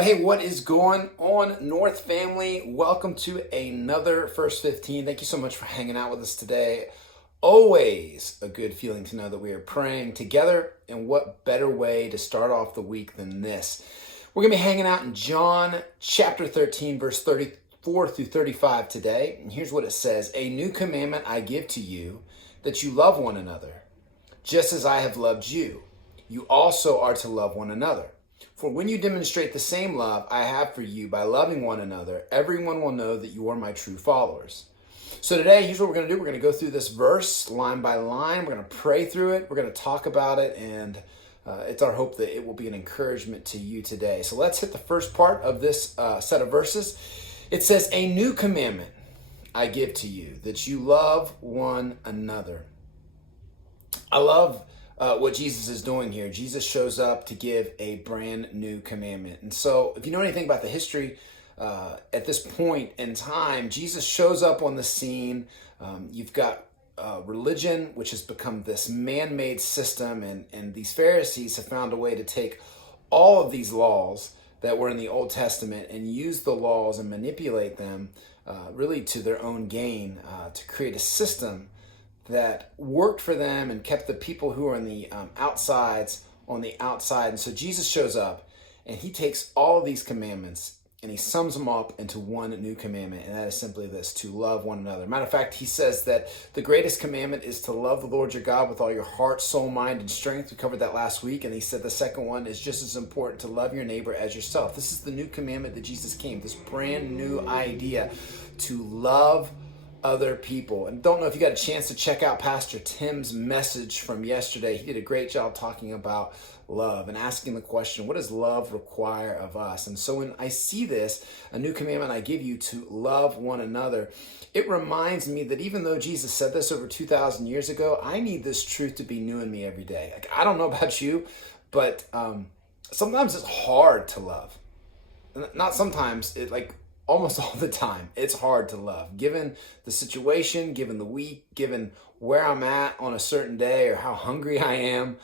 Well, hey, what is going on, North family? Welcome to another First 15. Thank you so much for hanging out with us today. Always a good feeling to know that we are praying together, and what better way to start off the week than this? We're going to be hanging out in John chapter 13, verse 34 through 35 today. And here's what it says: A new commandment I give to you, that you love one another. Just as I have loved you, you also are to love one another. For when you demonstrate the same love I have for you by loving one another, everyone will know that you are my true followers. So today, here's what we're going to do. We're going to go through this verse line by line. We're going to pray through it. We're going to talk about it, and it's our hope that it will be an encouragement to you today. So let's hit the first part of this set of verses. It says, "A new commandment I give to you, that you love one another." I love what Jesus is doing here. Jesus shows up to give a brand new commandment. And so if you know anything about the history, at this point in time, Jesus shows up on the scene. You've got religion, which has become this man-made system, and these Pharisees have found a way to take all of these laws that were in the Old Testament and use the laws and manipulate them really to their own gain, to create a system that worked for them and kept the people who are on the outsides on the outside. And so Jesus shows up and he takes all of these commandments and he sums them up into one new commandment, and that is simply this: to love one another. Matter of fact, he says that the greatest commandment is to love the Lord your God with all your heart, soul, mind, and strength. We covered that last week. And he said the second one is just as important: to love your neighbor as yourself. This is the new commandment that Jesus came, this brand new idea to love other people. And don't know if you got a chance to check out Pastor Tim's message from yesterday. He did a great job talking about love and asking the question, what does love require of us? And so when I see this, a new commandment I give you, to love one another, it reminds me that even though Jesus said this over 2,000 years ago, I need this truth to be new in me every day. Like, I don't know about you, but sometimes it's hard to love. Not sometimes, almost all the time, it's hard to love. Given the situation, given the week, given where I'm at on a certain day or how hungry I am,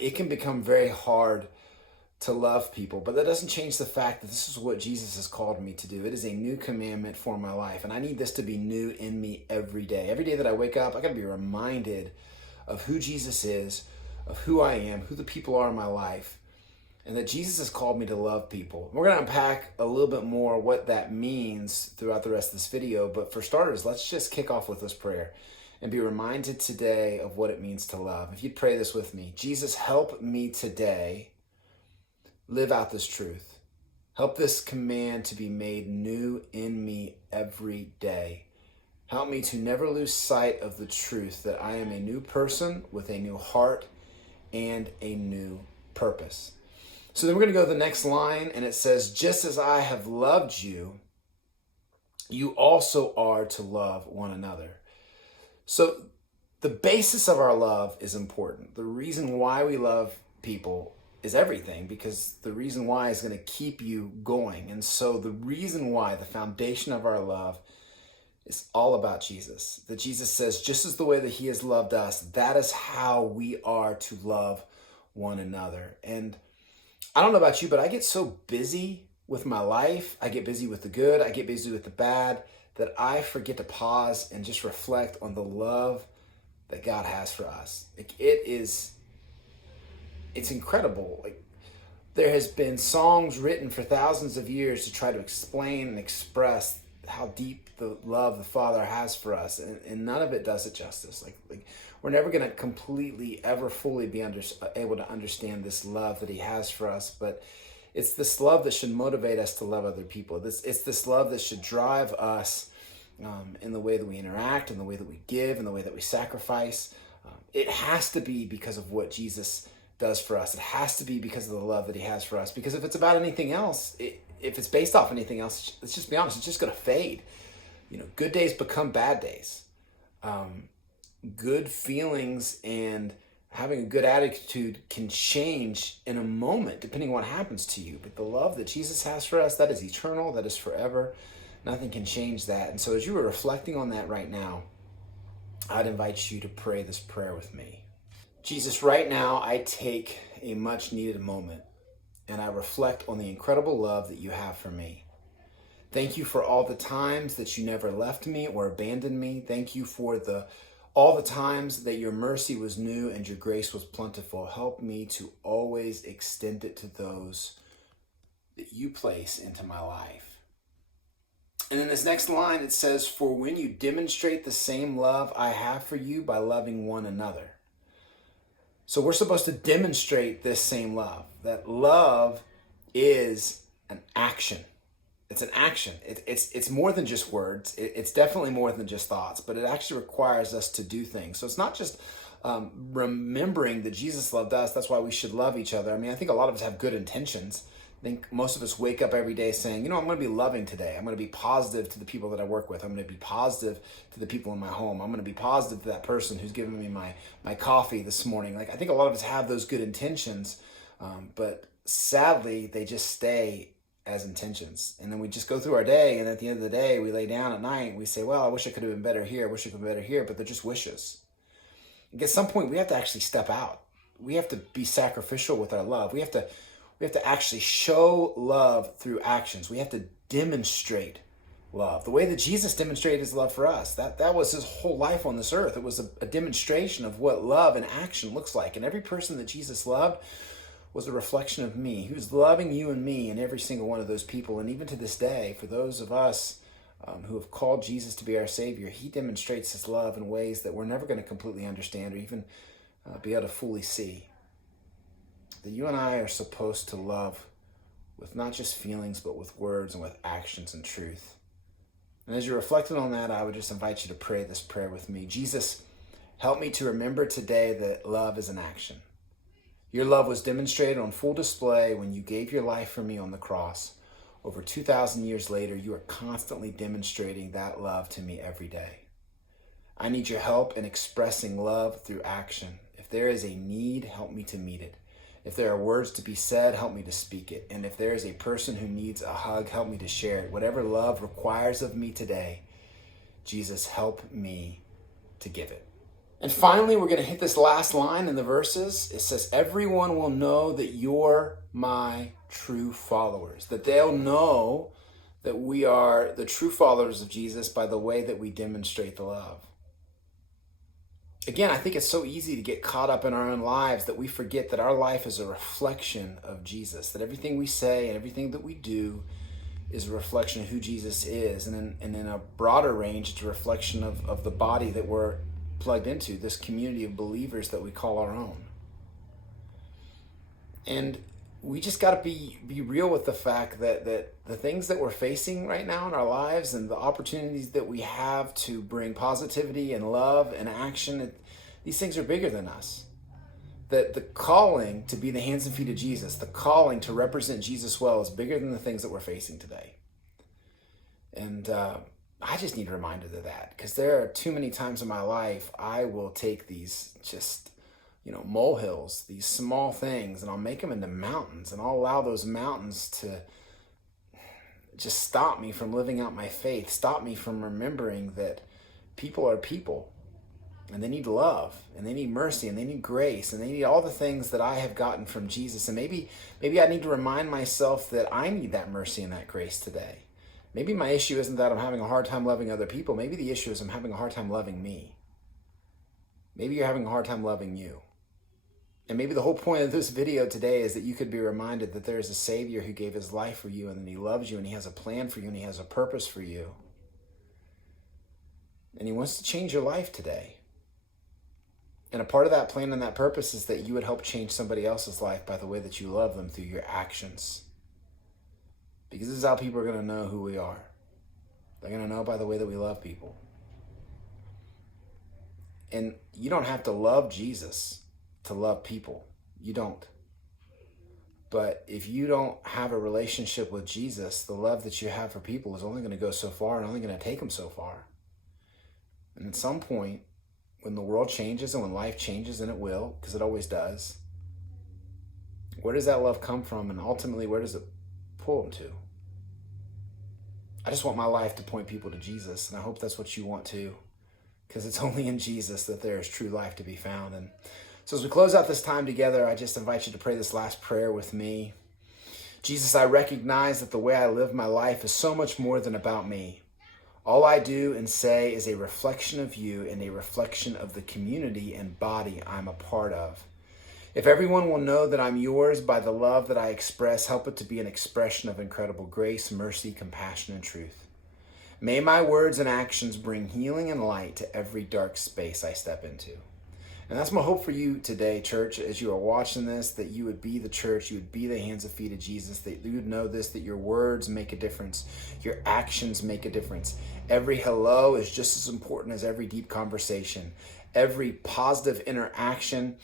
it can become very hard to love people. But that doesn't change the fact that this is what Jesus has called me to do. It is a new commandment for my life, and I need this to be new in me every day. Every day that I wake up, I got to be reminded of who Jesus is, of who I am, who the people are in my life, and that Jesus has called me to love people. We're going to unpack a little bit more what that means throughout the rest of this video. But for starters, let's just kick off with this prayer and be reminded today of what it means to love. If you'd pray this with me: Jesus, help me today live out this truth. Help this command to be made new in me every day. Help me to never lose sight of the truth that I am a new person with a new heart and a new purpose. So then we're going to go to the next line, and it says, just as I have loved you, you also are to love one another. So the basis of our love is important. The reason why we love people is everything, because the reason why is going to keep you going. And so the reason why, the foundation of our love, is all about Jesus. That Jesus says, just as the way that he has loved us, that is how we are to love one another. And I don't know about you, but I get so busy with my life. I get busy with the good. I get busy with the bad, that I forget to pause and just reflect on the love that God has for us. It's incredible. There has been songs written for thousands of years to try to explain and express how deep the love the Father has for us, and none of it does it justice. We're never going to completely, ever fully be able to understand this love that he has for us, but it's this love that should motivate us to love other people. It's this love that should drive us in the way that we interact, in the way that we give, in the way that we sacrifice. It has to be because of what Jesus does for us. It has to be because of the love that he has for us. Because if it's about anything else, if it's based off anything else, let's just be honest, it's just going to fade. Good days become bad days. Good feelings and having a good attitude can change in a moment, depending on what happens to you. But the love that Jesus has for us, that is eternal, that is forever. Nothing can change that. And so as you are reflecting on that right now, I'd invite you to pray this prayer with me. Jesus, right now I take a much needed moment and I reflect on the incredible love that you have for me. Thank you for all the times that you never left me or abandoned me. Thank you for all the times that your mercy was new and your grace was plentiful. Help me to always extend it to those that you place into my life. And in this next line, it says, for when you demonstrate the same love I have for you by loving one another. So we're supposed to demonstrate this same love. That love is an action. It's an action. It's more than just words. It's definitely more than just thoughts, but it actually requires us to do things. So it's not just remembering that Jesus loved us. That's why we should love each other. I mean, I think a lot of us have good intentions. I think most of us wake up every day saying, I'm going to be loving today. I'm going to be positive to the people that I work with. I'm going to be positive to the people in my home. I'm going to be positive to that person who's giving me my coffee this morning. Like, I think a lot of us have those good intentions, but sadly, they just stay as intentions. And then we just go through our day, and at the end of the day, we lay down at night, and we say, well, I wish I could have been better here. I wish I could have been better here, but they're just wishes. At some point, we have to actually step out. We have to be sacrificial with our love. We have to actually show love through actions. We have to demonstrate love. The way that Jesus demonstrated his love for us, that was his whole life on this earth. It was a demonstration of what love in action looks like. And every person that Jesus loved was a reflection of me. He was loving you and me and every single one of those people. And even to this day, for those of us who have called Jesus to be our Savior, he demonstrates his love in ways that we're never going to completely understand or even be able to fully see. That you and I are supposed to love with not just feelings, but with words and with actions and truth. And as you're reflecting on that, I would just invite you to pray this prayer with me. Jesus, help me to remember today that love is an action. Your love was demonstrated on full display when you gave your life for me on the cross. Over 2,000 years later, you are constantly demonstrating that love to me every day. I need your help in expressing love through action. If there is a need, help me to meet it. If there are words to be said, help me to speak it. And if there is a person who needs a hug, help me to share it. Whatever love requires of me today, Jesus, help me to give it. And finally, we're going to hit this last line in the verses. It says, everyone will know that you're my true followers. That they'll know that we are the true followers of Jesus by the way that we demonstrate the love. Again, I think it's so easy to get caught up in our own lives that we forget that our life is a reflection of Jesus. That everything we say and everything that we do is a reflection of who Jesus is. And in a broader range, it's a reflection of the body that we're plugged into, this community of believers that we call our own. And we just got to be real with the fact that the things that we're facing right now in our lives and the opportunities that we have to bring positivity and love and action, these things are bigger than us. That the calling to be the hands and feet of Jesus, the calling to represent Jesus well, is bigger than the things that we're facing today. And I just need a reminder of that, because there are too many times in my life I will take these just, molehills, these small things, and I'll make them into mountains, and I'll allow those mountains to just stop me from living out my faith, stop me from remembering that people are people, and they need love, and they need mercy, and they need grace, and they need all the things that I have gotten from Jesus. And maybe I need to remind myself that I need that mercy and that grace today. Maybe my issue isn't that I'm having a hard time loving other people. Maybe the issue is I'm having a hard time loving me. Maybe you're having a hard time loving you. And maybe the whole point of this video today is that you could be reminded that there is a Savior who gave his life for you, and that he loves you, and he has a plan for you, and he has a purpose for you. And he wants to change your life today. And a part of that plan and that purpose is that you would help change somebody else's life by the way that you love them through your actions. Because this is how people are going to know who we are. They're going to know by the way that we love people. And you don't have to love Jesus to love people. You don't. But if you don't have a relationship with Jesus, the love that you have for people is only going to go so far and only going to take them so far. And at some point, when the world changes and when life changes, and it will, because it always does, where does that love come from? And ultimately, where does it pull them to? I just want my life to point people to Jesus, and I hope that's what you want too, because it's only in Jesus that there is true life to be found. And so as we close out this time together, I just invite you to pray this last prayer with me. Jesus, I recognize that the way I live my life is so much more than about me. All I do and say is a reflection of you and a reflection of the community and body I'm a part of. If everyone will know that I'm yours by the love that I express, help it to be an expression of incredible grace, mercy, compassion, and truth. May my words and actions bring healing and light to every dark space I step into. And that's my hope for you today, church, as you are watching this, that you would be the church, you would be the hands and feet of Jesus, that you would know this, that your words make a difference, your actions make a difference. Every hello is just as important as every deep conversation. Every positive interaction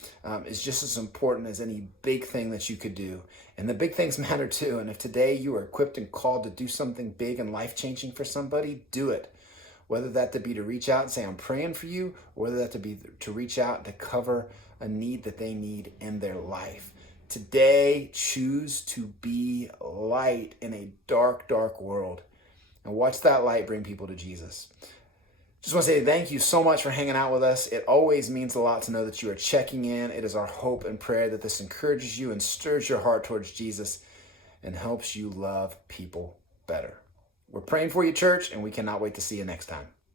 is just as important as any big thing that you could do. And the big things matter too. And if today you are equipped and called to do something big and life-changing for somebody, do it. Whether that to be to reach out and say, I'm praying for you, or whether that to be to reach out to cover a need that they need in their life. Today, choose to be light in a dark, dark world. And watch that light bring people to Jesus. Just want to say thank you so much for hanging out with us. It always means a lot to know that you are checking in. It is our hope and prayer that this encourages you and stirs your heart towards Jesus and helps you love people better. We're praying for you, church, and we cannot wait to see you next time.